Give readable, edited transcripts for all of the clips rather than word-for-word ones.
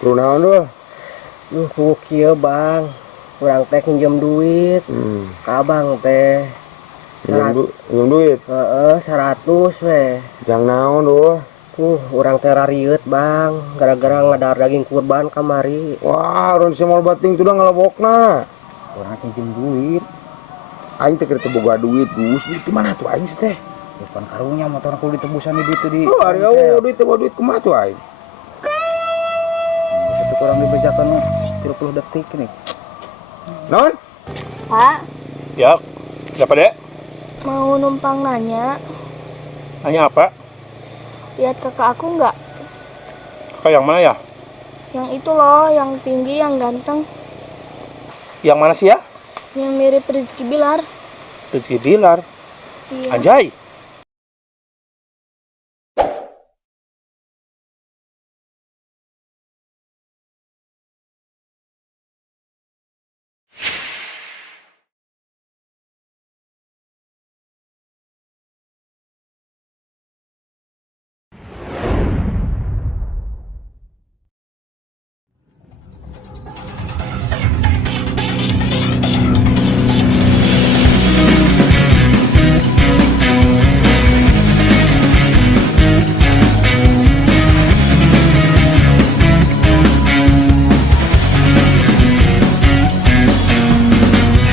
Kunaon doh? Duh kieu bang, kurang teh pinjam duit, ka abang teh. Pinjam duit? 100 weh. Jang naon doh? Urang teh rarieut bang, gara-gara ngadar daging kurban kamari. Wah, orang semol bating tuh udah ngelobokna. Urang pinjam duit. Aing teh keur teu boga duit, Gus. Duit di mana tuh aing teh? Bukan karunya motor aku ditebusan di itu di. Oh, hari awal duit teh duit kumaha tuh aing? Satu kurang dibejakan 30 detik nih. Naon? Pak, Ya, siapa dek? mau numpang nanya, Nanya apa? lihat kakak aku nggak? Kakak yang mana ya? Yang itu loh, yang tinggi, yang ganteng, Yang mana sih ya? yang mirip Rizky Bilar. Rizky Bilar. Iya. Anjay.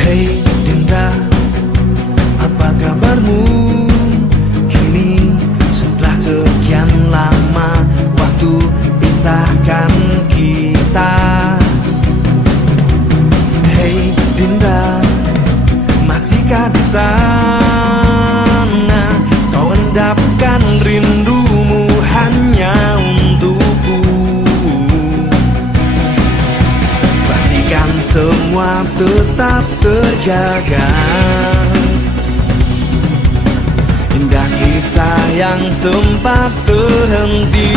Hey Dinda, apa kabarmu? Kini setelah sekian lama waktu pisahkan kita. Hey Dinda, masihkah di sana? Kau endapkan rindumu hanya untukku. Pastikan semua tetap terjaga. Indah kisah yang sempat terhenti.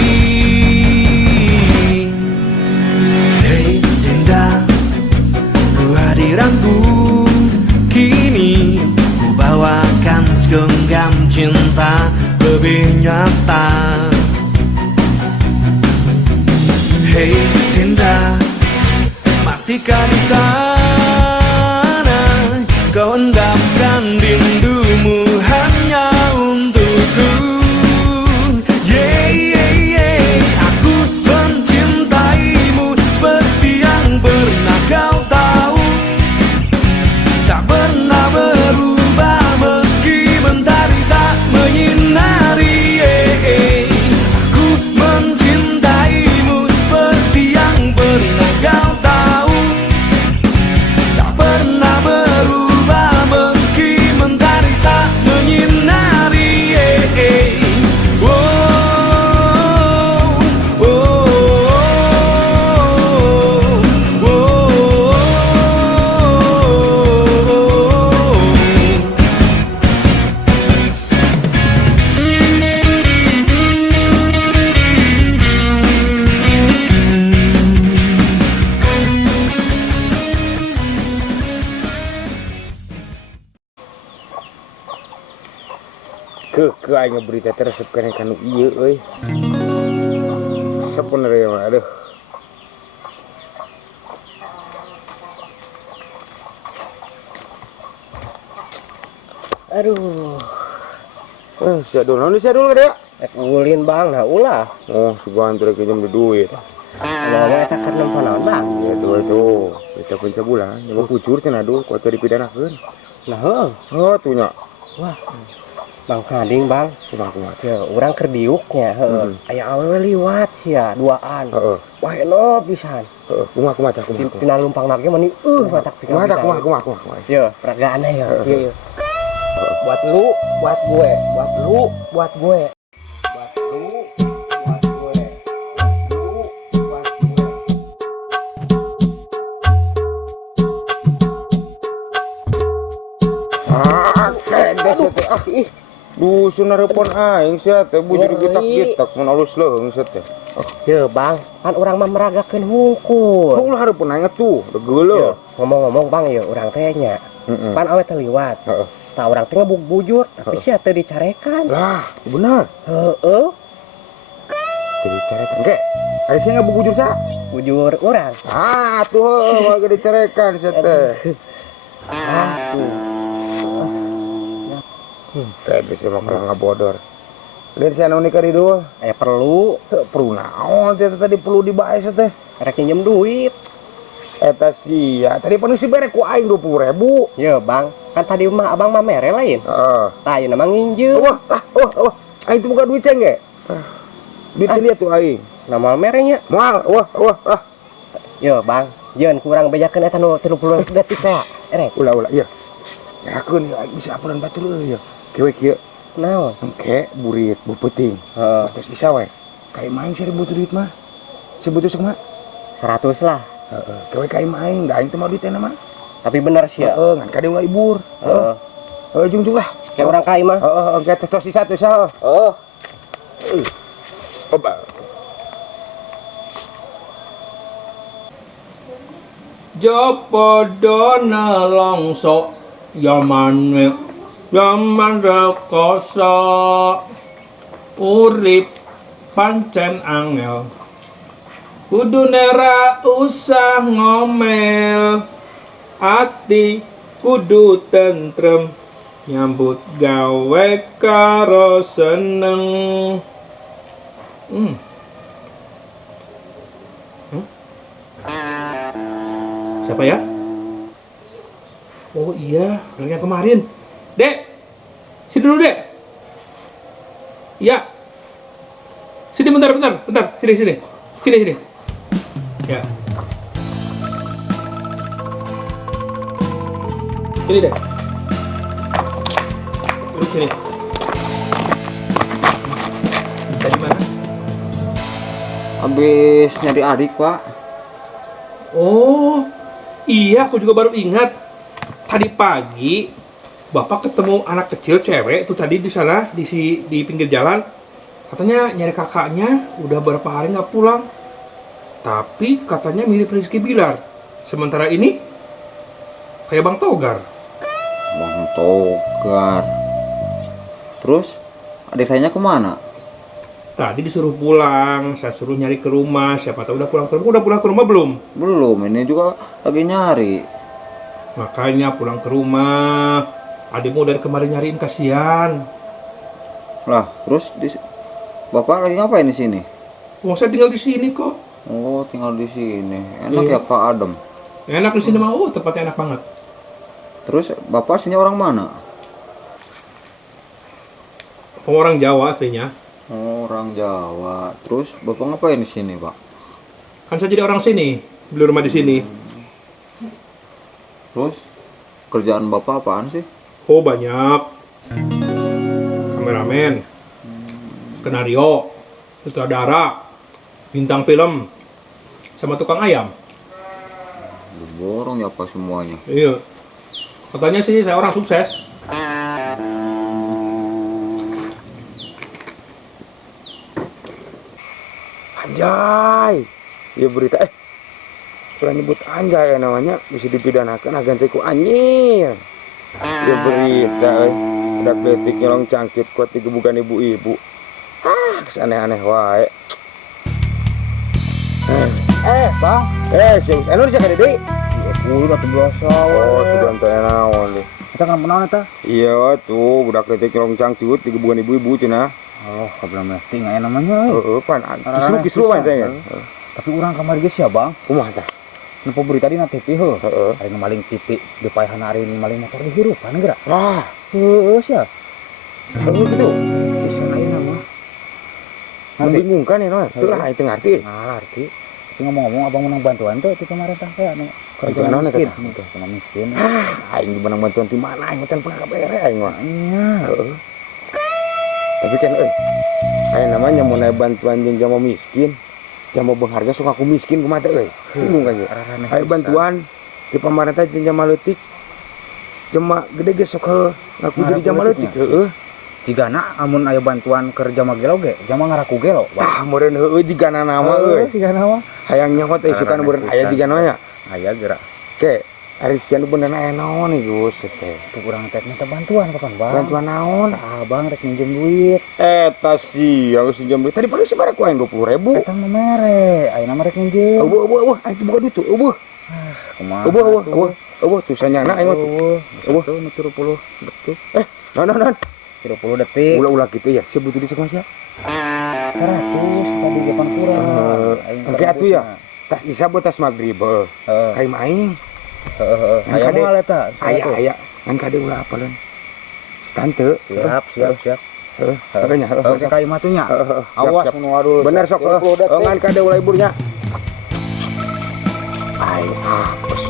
Hei Dinda, kehadiranku kini ku bawakan segenggam cinta lebih nyata. Hei Dinda, masihkah di sana? Kau endapkan rindumu hanya untukku. Yeah, yeah, yeah. Aku mencintaimu seperti yang pernah kau tahu. Tak pernah berubah meski mentari tak menyinari. Yeah, yeah. Aku mencintaimu seperti yang pernah kau tahu. Tak pernah berubah meski mentari tak menyinari. Oh, oh, oh, oh. Ke aing ngeberita teh resep kana kanu ieu euy. Sebenarnya mah aduh. Aduh, Sia dulu kada ya? ulin bang, nah ulah. Oh, sugan teh pinjam duit. Ngomongnya eta keur nempo naon bang? Ya tuh. Kita penca bulan, nyoba kucur cenah aduh, kuat dipidanakeun. Nah heuh, Oh, tuh nya. wah, bang kading bang. Kumaha. Ya, urang keur diuknya, heuh. Aya awewe liwat sia duaan. Heeh. Wah eno pisan. Heeh, kumaha tah kumaha. Tina lumpang nage mani matak tinggal. Kumaha. Yo, peragaannya ya. Iya. Buat lu, buat gue, buat lu, buat gue. Buat lu, buat gue. Buat lu, buat gue. Ih, Dusun narepon aing sia teh bujur gitak-gitak mun alus leuheung sia teh. ya bang, kan orang mah meragakeun hungkul. Oh, ulah hareupeun aing tuh, geuleuh. Ngomong-ngomong bang ya, orang teh nya. Pan awet teh liwat. Heeh. Tah urang teh ngebuk-bujur, tapi sia teu dicarekan. Lah, bener. Heeh. Jadi cerekan ke. Ada sih nggak bujur sa? Bujur orang. Ah tuh warga dicerekan saya teh. Kayak bisa makalah nggak bodor. Lihat saya noni kari dua. Perlu naon tadi perlu dibahas teh. rek pinjem duit. Eta sih ya tadi penuh si berek ku aing 20.000. Ya bang, kan tadi mah abang mah mere lain. Tah ieu nama nginjem. Wah, aing itu bukan duit ceng ge. Duit lihat tuh aing. Nama merenya. Moal, wah. Ya bang, jangan kurang bejakeun eta nu 30 detik teh. Rek. Ulah, iya. Ya aku nih aing bisa apulan batur ya. Kieu kieu. Naon? Engke burit, bu peuting. Terus bisa we. Kayak main sih butuh duit mah. Sebutuh sok mah. 100 lah. Heeh, kowe kayak main, da aing teh mah duitna mah. Tapi bener sih ya. Heeh, ngan kade ulah ibur. Heeh. Jungjung lah. Kayak orang kai mah. Heeh, engke tos sisa tuh sa. Oh. Oba. Jopodo nelongso zaman rekoso urip pancen angel kudu nera usah ngomel ati kudu tentrem nyambut gawe karo seneng. Siapa ya? Oh iya, yang kemarin. Dek, sini dulu dek. Iya. Sini bentar. Sini. Ya. Sini dek. Duduk sini. Tadi mana? Habis nyari adik, Pak. Oh, iya aku juga baru ingat. Tadi pagi Bapak ketemu anak kecil cewek itu tadi di sana di pinggir jalan. Katanya nyari kakaknya, udah berapa hari nggak pulang. Tapi katanya mirip Rizky Bilar. Sementara ini kayak Bang Togar. Bang Togar. Terus adik sayanya kemana? Tadi disuruh pulang, saya suruh nyari ke rumah. Siapa tahu udah pulang ke rumah. Udah pulang ke rumah belum? Belum, ini juga lagi nyari. Makanya pulang ke rumah. Adikmu dari kemarin nyariin, kasihan. Lah, terus Bapak lagi ngapain di sini? Wong saya tinggal di sini kok. Oh, tinggal di sini. Enak Iya. ya Pak Adem. Enak di sini mah, tempatnya enak banget. Terus Bapak aslinya orang mana? Orang Jawa aslinya. Oh, orang Jawa. Terus Bapak ngapain di sini, Pak? Kan saya jadi orang sini, beli rumah di sini. Terus kerjaan Bapak apaan sih? Oh banyak. Kameramen, skenario, sutradara, bintang film, sama tukang ayam. Borong ya Pak semuanya. Iya. Katanya sih saya orang sukses. Anjay. Ya berita pernah nyebut anjay ya namanya bisa dipidanakan agan teku anjir. Ya berita ada kletik nyolong cangkit kuat digebukan ibu-ibu. Kesaneh-aneh wae. Bang. Sing anu bisa kada deui. Ya kudu atuh biasa. Oh, sudah ente naon deh. Kita kan pernah eta. Iya tuh, budak kletik nyolong cangkit digebukan ibu-ibu cenah. Oh, kabel mati nggak namanya. Pan kisru pan saya. Tapi orang kamar geus ya, Bang. Kumaha tah? Nu berita di TV heuh. Heeh. Ari nu maling TV di paehan ari nu maling motor dihirupan geura. Wah, Heuh sia. gitu. Bisa ayeuna mah. Membingungkan ya, no. Teu lah itu ngarti. Ngarti. Tapi ngomong-ngomong abang menang bantuan tuh di kemarin tah kayak anu. Bantuan naon eta tah? Kena miskin. Aing di benang bantuan ti mana aing macan pernah kabere aing mah. Iya. Heeh. Tapi kan aya namanya mun aya bantuan jeung jama miskin. Jama berharga sok aku miskin kumaha teh bingung kan ya. Aya bantuan di pamarentah jeung jama leutik. Jama gede ge sok ngaku jadi jama leutik heeh. Jigana amun aya bantuan keur jama gelo ge, jama ngaraku gelo. Tah meureun heueuh jigana nama euy. Jigana mah. Hayang nyaho teh sukan meureun aya jigana nya. Aya geura. Ke Arisian bener aya naon nih Gus teh. Tuh urang teh minta bantuan kapan bang? Bantuan naon? Abang rek minjem duit. Eta sih yang sinjem duit. Tadi pagi sebarang ku aing 20.000. Eta mah mere, ayeuna mah rek minjem. Eueuh, aing buka duit tuh. Eueuh. Kumaha? Eueuh tuh sanyana aing mah. Eueuh, tuh 30 detik. Non. 30 detik. Ulah gitu ya. Sebut di sekolah 100 tadi depan kurang. engke atuh ya. Tas isa buat tas maghrib. Heeh. Kaim aing. Heeh. Aya Kade- moal eta. Aya. Kan kade ulah apalan. Tante. Siap. Heeh. Makanya. Oke kai mah tuh nya. Awas mun wadul. Bener sok. 30 detik. Ngan kade ulah iburnya. Aing apes.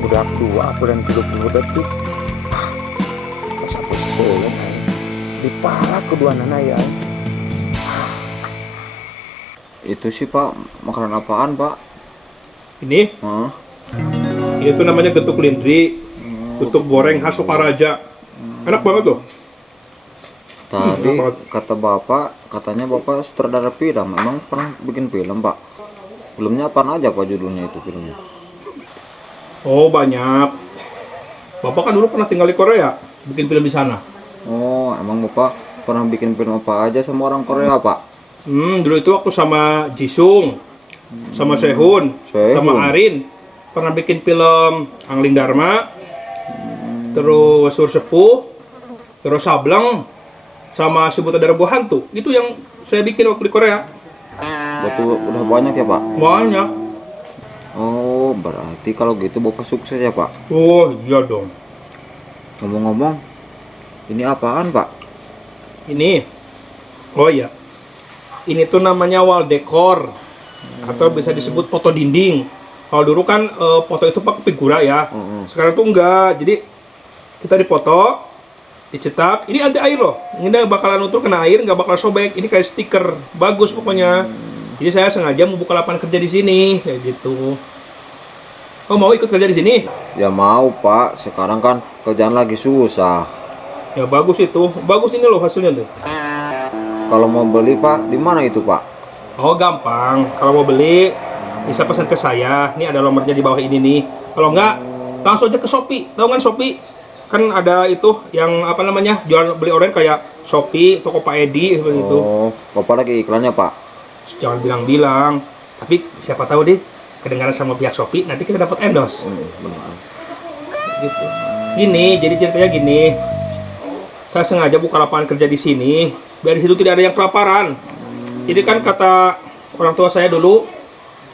Budak dua apalan 30 detik. Pas apes teuing aing. Dipalak keduanana ya. Itu sih Pak, makanan apaan Pak? Ini, Hah? itu namanya getuk lindri, getuk goreng khas Sukaraja. Enak banget loh. Tadi enak banget. kata Bapak, katanya Bapak sutradara film. Emang pernah bikin film Pak? Filmnya apaan aja Pak judulnya itu filmnya? Oh banyak. Bapak kan dulu pernah tinggal di Korea, bikin film di sana. Oh, emang Bapak pernah bikin film apa aja sama orang Korea Pak? Dulu itu aku sama Jisung, sama Sehun, sama Arin. Pernah bikin film Angling Dharma, terus Sur Sepuh, terus Sableng, sama Sebutan Darah Buah Hantu. Itu yang saya bikin waktu di Korea. Berarti udah banyak ya Pak? Banyak. Oh, berarti kalau gitu Bapak sukses ya Pak? Oh iya dong. Ngomong-ngomong, ini apaan Pak? Ini, oh iya, ini tuh namanya wall decor atau bisa disebut foto dinding. Kalau dulu kan foto itu pakai figura ya. Sekarang tuh enggak. Jadi kita dipoto, dicetak. Ini ada air loh. Ini nggak bakalan luntur kena air, nggak bakal sobek. Ini kayak stiker, bagus pokoknya. Jadi saya sengaja mau buka lapangan kerja di sini, kayak gitu. Oh mau ikut kerja di sini? Ya mau Pak, sekarang kan kerjaan lagi susah. Ya bagus itu, bagus ini loh hasilnya tuh. Kalau mau beli Pak, di mana itu Pak? Oh gampang, kalau mau beli bisa pesan ke saya. Ini ada nomornya di bawah ini nih. Kalau enggak, langsung aja ke Shopee. Tahu kan Shopee? Kan ada itu yang apa namanya jual beli online kayak Shopee, toko Pak Edi seperti itu. Oh, Bapak lagi iklannya Pak? Jangan bilang-bilang. Tapi siapa tahu deh kedengaran sama pihak Shopee, nanti kita dapat endorse. Benar. Gitu. Gini, jadi ceritanya gini. Saya sengaja buka lapangan kerja di sini, biar di situ tidak ada yang kelaparan. Jadi kan kata orang tua saya dulu,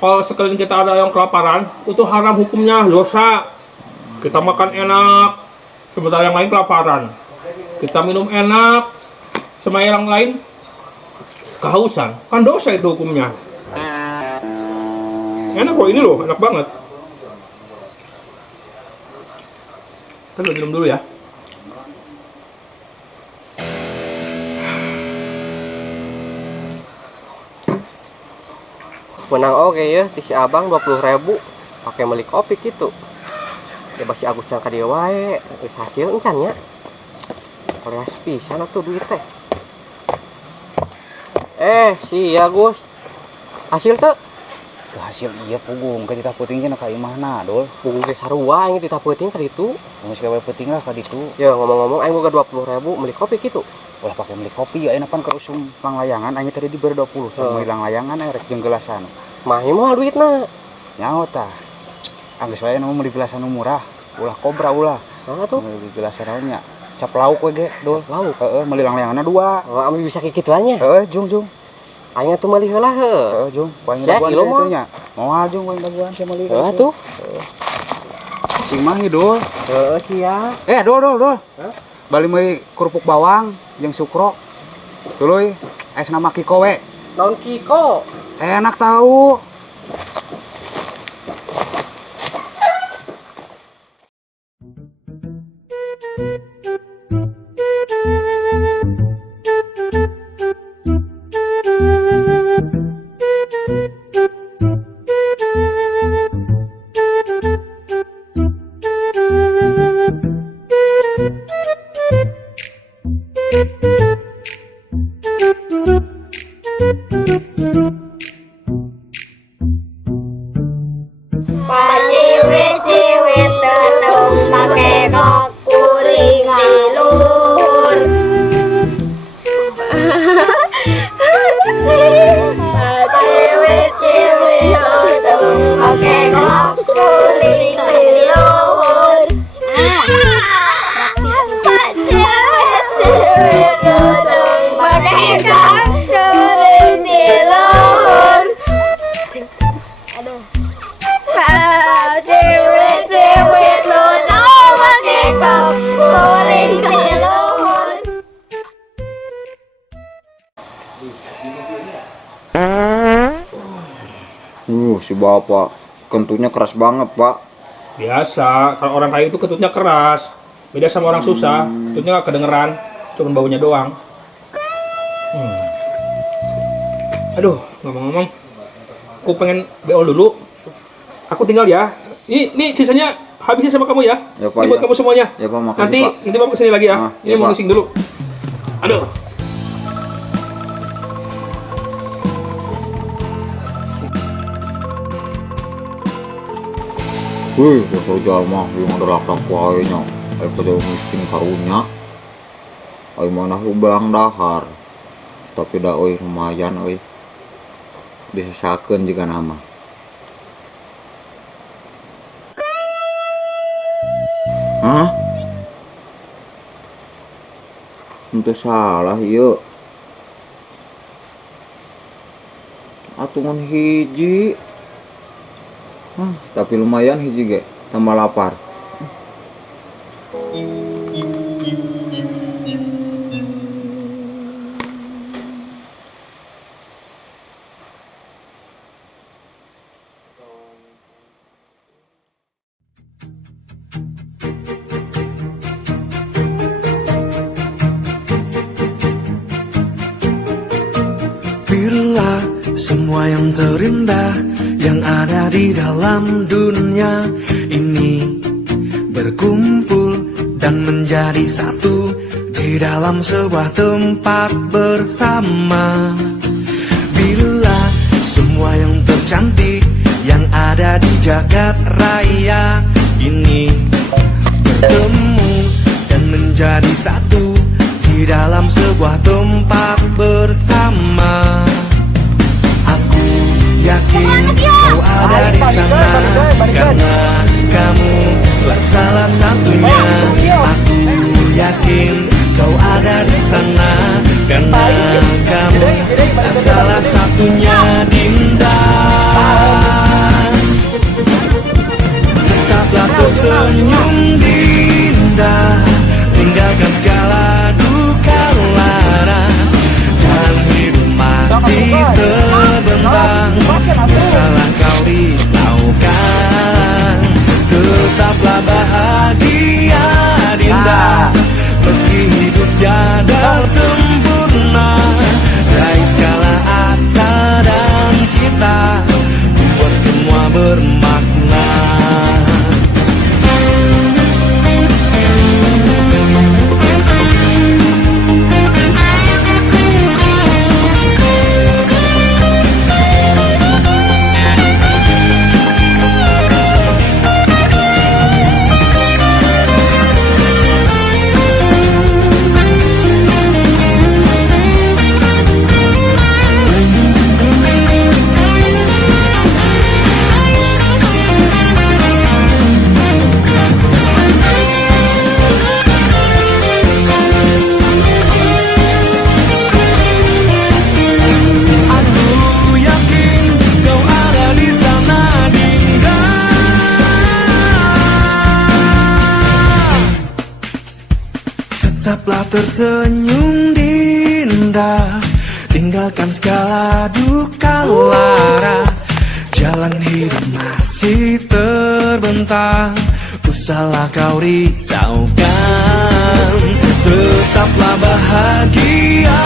kalau sekalian kita ada yang kelaparan, itu haram hukumnya, dosa. Kita makan enak, sementara yang lain kelaparan. Kita minum enak, sama yang lain kehausan, kan dosa itu hukumnya. Enak kok ini loh, enak banget. Kita minum dulu ya. Menang oke ya di si abang 20.000 pakai beli kopi gitu. Ya basi Agus yang ka dieu wae, geus hasil encan nya. Alias pisan atuh duit teh. Si Agus. Hasil teh? Ke hasil iya punggung ke kita puting cenah ka imahna dul. Punggung ge sarua aing ditapeuting ka ditu. Geus gawe puting lah ka ditu. Ya ngomong-ngomong aing boga 20.000 beli kopi gitu. Ulah pakai beli kopi ya enakan ke usum panglayangan aing tadi diberi 20 sama hilang layangan rek jeung gelasan. Mah ieu mah duitna. Nyaho tah. Anggeus wae nu meuli gelasan nu murah. Ulah kobra ulah. Nah tuh. Meuli gelasan naonnya. Saplauk we ge dul. Lauk. Heeh meuli layanganna 2. Oh, ami bisa kikituan nya. Heeh jung. Aing atuh meuli heula heuh. Heeh jung. Poin Sia, daguan kilo mah. itu nya. Moal jung poin daguan saya meuli. Heeh tuh. Sing mah dul. Heeh sia. Dul. Bali meuli kerupuk bawang jeung sukro. Tuluy, es nama Kiko we. Naon Kiko? Enak tahu. Si bapak kentutnya keras banget, Pak. Biasa, kalau orang kaya itu kentutnya keras. Beda sama orang susah, kentutnya nggak kedengeran, cuma baunya doang. Aduh, ngomong-ngomong, aku pengen BO dulu. Aku tinggal ya. Ini sisanya habisin sama kamu ya. Ya, Pak, Ini buat ya. kamu semuanya. Ya, Pak, makasih, Nanti Pak. Bapak kesini lagi ya. Ah, Ini ya, mau Pak. ngising dulu. Aduh. Wih, dosa jalma yang ada lakak wainya. Ayo pada miskin karunya. Ayo mana belang dahar. Tapi dah lumayan disesakeun juga nama. Hah? Itu salah yuk. Atungan hiji. Tapi lumayan hiji ge, tambah lapar. Bila semua yang terindah yang ada di dalam dunia ini berkumpul dan menjadi satu di dalam sebuah tempat bersama. Bila semua yang tercantik yang ada di jagat raya ini bertemu dan menjadi satu di dalam sebuah tempat bersama. Aku yakin kau ada di sana karena kamu lah salah satunya. Aku yakin kau ada di sana karena kamu lah salah satunya, Dinda. Tetaplah tersenyum, Dinda. Tinggalkan segala duka lara dan hidup masih terbentang. Salah kau risaukan. Tetaplah bahagia, Dinda. Meski hidup tiada sempurna, raih segala asa dan cita, buat semua bermakna. Tetaplah tersenyum, Dinda. Tinggalkan segala duka lara. Jalan hidup masih terbentang. Usahlah kau risaukan. Tetaplah bahagia,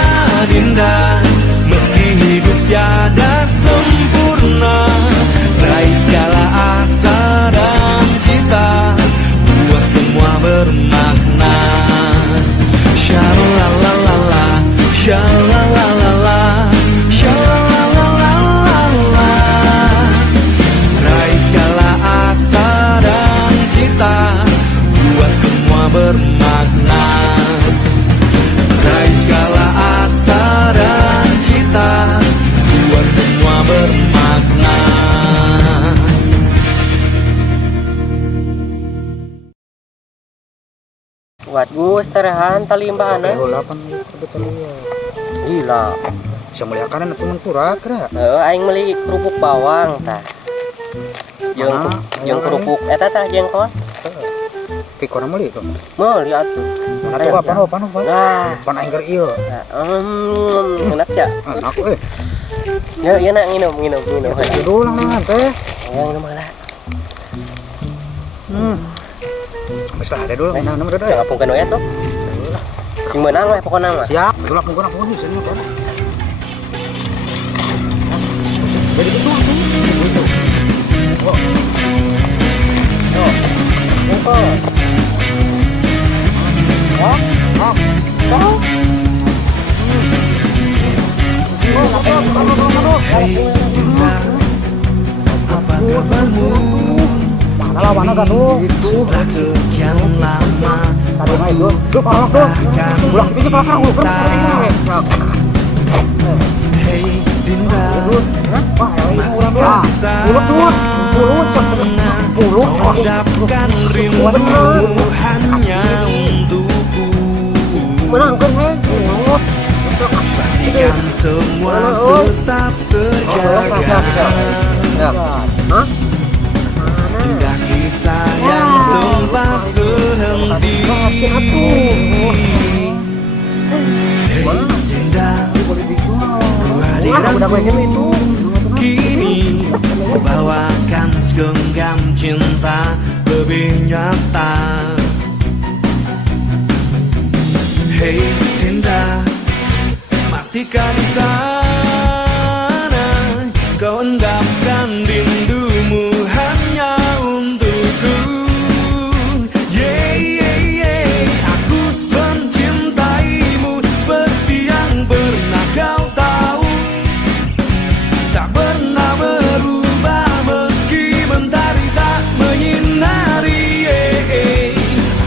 Dinda. Meski hidup tiada sempurna, raih segala asa dan cita, buat semua bermakna. Sha-la-la-la-la, sha-la-la-la-la, sha-la-la-la-la-la. Raih segala asa dan cita, buat semua bermakna. Raih segala asa dan cita, buat semua bermakna. Buat Gus terahan talimbaan eh. Lapan sebetulnya. Gila. Bisa melihat kanan atau mentura kira. Aing meuli kerupuk bawang tah. Jeung kerupuk eta tah jengkol. Kayak korang meli itu. Meuli atuh. Mana tuh apa? Nah, Pan aing keur ieu. enak ya. Enak Ya nak nginum. Dulu lang teh. Ya nginum lah. Wis lah ada dulu. Nang dulu. Jangan pungkan ya tuh. Sing menang lah pokoknya mah. Siap. Dulu pun di sini kan. Jadi itu tuh. Hei Dinda, apa kabarmu? Mana gak tuh? Setelah sekian lama Tadi mah itu. Lu parah tuh. Ulang pinggir belakang lu kan. Hei Dinda, masihkah bisa mengungkapkan rindu hanya untukku? Pastikan semua tetap terjaga. Indah kisah yang sempat terhenti. Hei Dinda, kehadiranmu kini membawakan segenggam cinta lebih nyata. Hei Dinda, masihkah di sana kau endapkan rindumu hanya untukku? Aku mencintaimu seperti yang pernah kau tahu, tak pernah berubah meski mentari tak menyinari.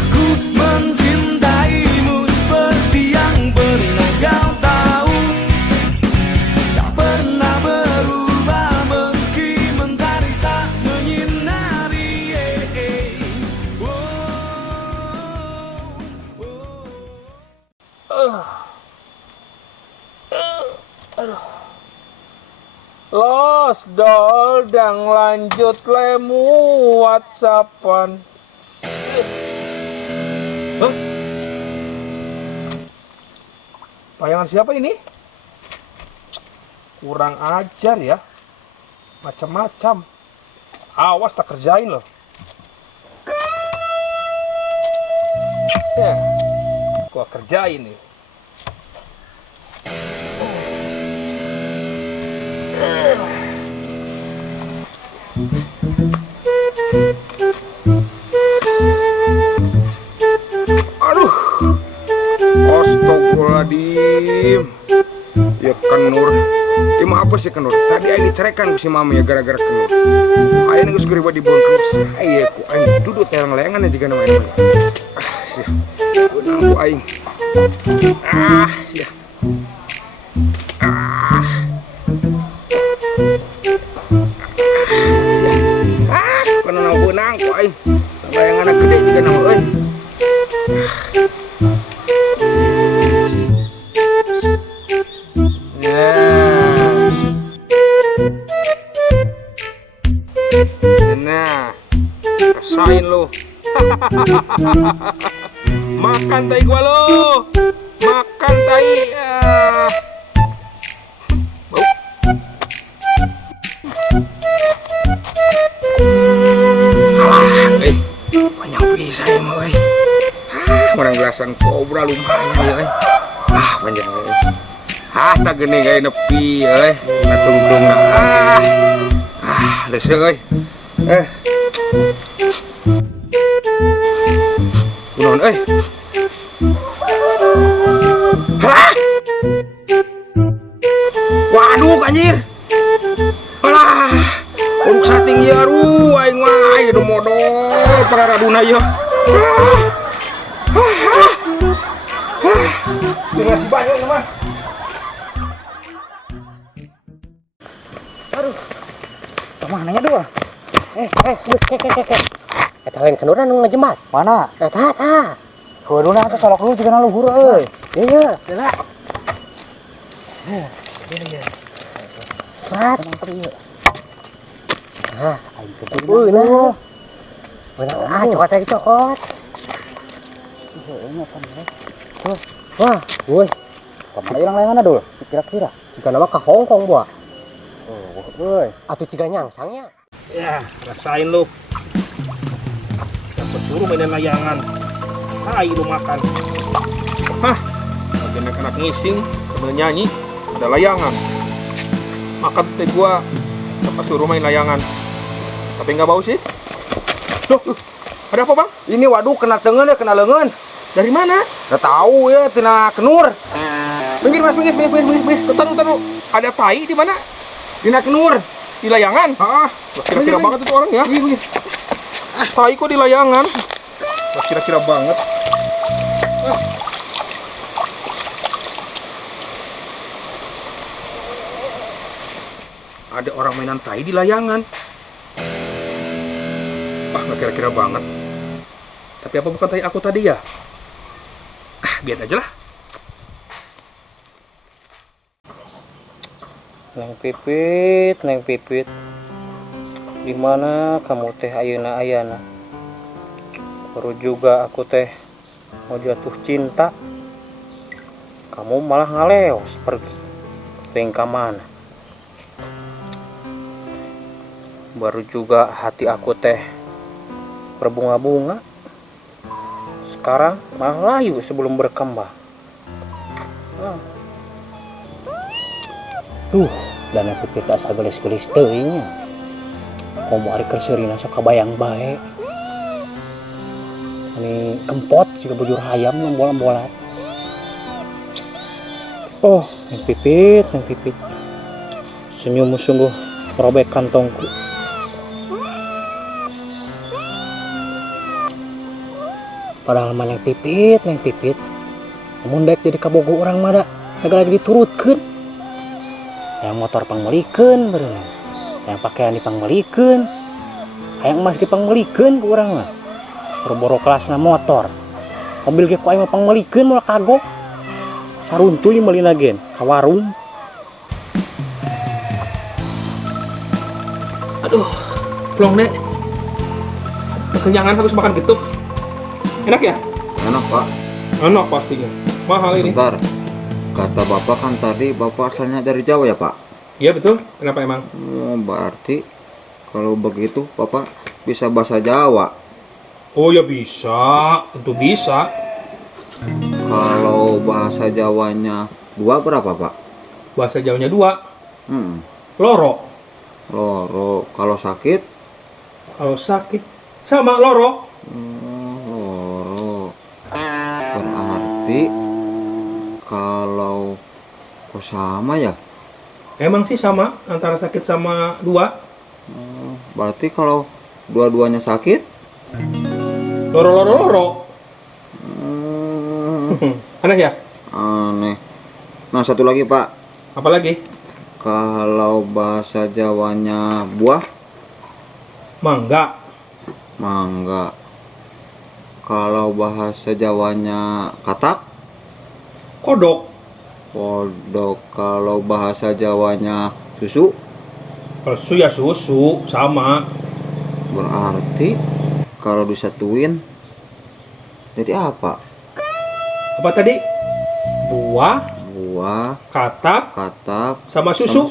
Aku mencintaimu seperti yang pernah kau tahu, tak pernah berubah meski mentari tak menyinari. Los dol dang lanjut lemu WhatsAppan. Hah? Tayangan siapa ini? Kurang ajar ya. Macam-macam. Awas tak kerjain loh. Ya, gua kerjain nih. Aduh, astagfirullahaladzim. Ya Kenur, ya apa sih Kenur? Tadi aing dicerekan si mami ya gara-gara Kenur. Aing geus geriba di bongkar saya ku aing duduk terang leangan juga namanya. Sia. Benang ku aing. Sia. Kana nang benang ku aing. Leangan gede juga nama euy. Nah, rasain lo. Makan tai gua lo. Makan tai. Bau. Alah, banyak pisah ya mah, orang gelasan kobra lumayan ya, panjang tak gini gaya nepi ya, na tungtung na, leseu kunaon halah, waduh anjir, halah, uruk sating ya aing mah ieu modal pararaduna ya. Terima kasih banyak teman. Aduh. Kemananya dulu? Eta lain kenuran nu ngajemat. Mana? Eta. Kuaduna teh colok dulu juga luhur euy. Iya, geula. Pat. Aing kedua. Nah. Benar, cokot lagi cokot. Wah, woi. Pamana ilang leangan dulu. Kira-kira. Jika nama ke Hongkong, buah. Woi, atuh ciga nyangsangnya. Ya, rasain lu. Dapat suruh mainin layangan. Hai lu makan. Hah, lagi anak-anak ngising, sambil nyanyi, ada layangan. Makan teh gua, dapat suruh main layangan. Tapi nggak bau sih. Loh, ada apa bang? Ini waduh kena tengen ya, kena lengan. Dari mana? Nggak tahu ya, tina kenur. Pinggir mas, pinggir. Taruh. Ada tai di mana? Tina kenur. Di layangan? Ah, Kira-kira banget itu orang ya. Tai kok di layangan? Wah, kira-kira banget. Ada orang mainan tai di layangan. Wah, nggak kira-kira banget. Tapi apa bukan tai aku tadi ya? Biar aja lah. Neng Pipit. Di mana kamu teh ayeuna-ayana? Baru juga aku teh mau jatuh cinta. Kamu malah ngaleos pergi. Teng ka mana? Baru juga hati aku teh berbunga-bunga. Sekarang malah layu sebelum berkembang. Dana Pipit asa gelis-gelis teuing nya. Komo ari keur seurina sok kabayang bae. Ini kempot siga bujur hayam lambolat. Oh, Neng Pipit. Senyummu sungguh merobek kantongku. Padahal mah Neng Pipit. Namun dek jadi kabogo orang mah da segala diturutkeun. Yang motor pangmelikeun berenang. Yang pakaian dipangmelikeun. Hayang emas dipangmelikeun ku urang mah. Boro-boro kelasna motor. Mobil ge ku aing mah pangmelikeun moal kagok. Saruntuy meulina gen ka warung. Aduh, plong dek. Kekenyangan habis makan getuk. Enak ya? Enak pak. Enak pastinya. Mahal ini. Bentar. Kata bapak kan tadi bapak asalnya dari Jawa ya pak? Iya betul. Kenapa emang? Oh, berarti kalau begitu bapak bisa bahasa Jawa. Oh ya bisa, tentu bisa. Kalau bahasa Jawanya 2 berapa pak? Bahasa Jawanya 2. Loro. Kalau sakit? Kalau sakit sama loro. Loro. Berarti kalau kok sama ya? Emang sih sama antara sakit sama 2. Berarti kalau dua-duanya sakit? Loro. Aneh ya? Aneh. Nah satu lagi pak. Apa lagi? Kalau bahasa Jawanya buah? Mangga. Kalau bahasa Jawanya katak? Kodok. Kalau bahasa Jawanya susu? Kalau susu ya susu, sama. Berarti kalau disatuin jadi apa? Apa tadi? Buah, katak, sama susu.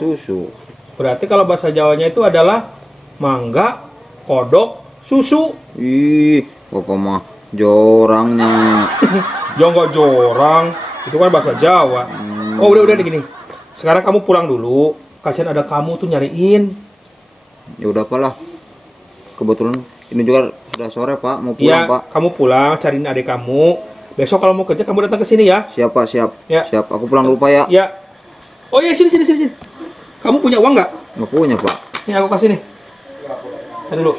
Berarti kalau bahasa Jawanya itu adalah mangga, kodok, susu. Ih, bapak mah jorangnya. Ya nggak jorang, itu kan bahasa Jawa. Oh udah gini. Sekarang kamu pulang dulu. Kasian ada kamu tuh nyariin. Ya udah pak lah. Kebetulan ini juga sudah sore pak, mau pulang Iya, pak. kamu pulang cariin adik kamu. Besok kalau mau kerja kamu datang ke sini ya. Siap pak, siap. Ya. Siap. Aku pulang dulu pak ya. Ya. Oh iya sini. Kamu punya uang nggak? Nggak punya pak. Nih aku kasih nih. Tadi dulu.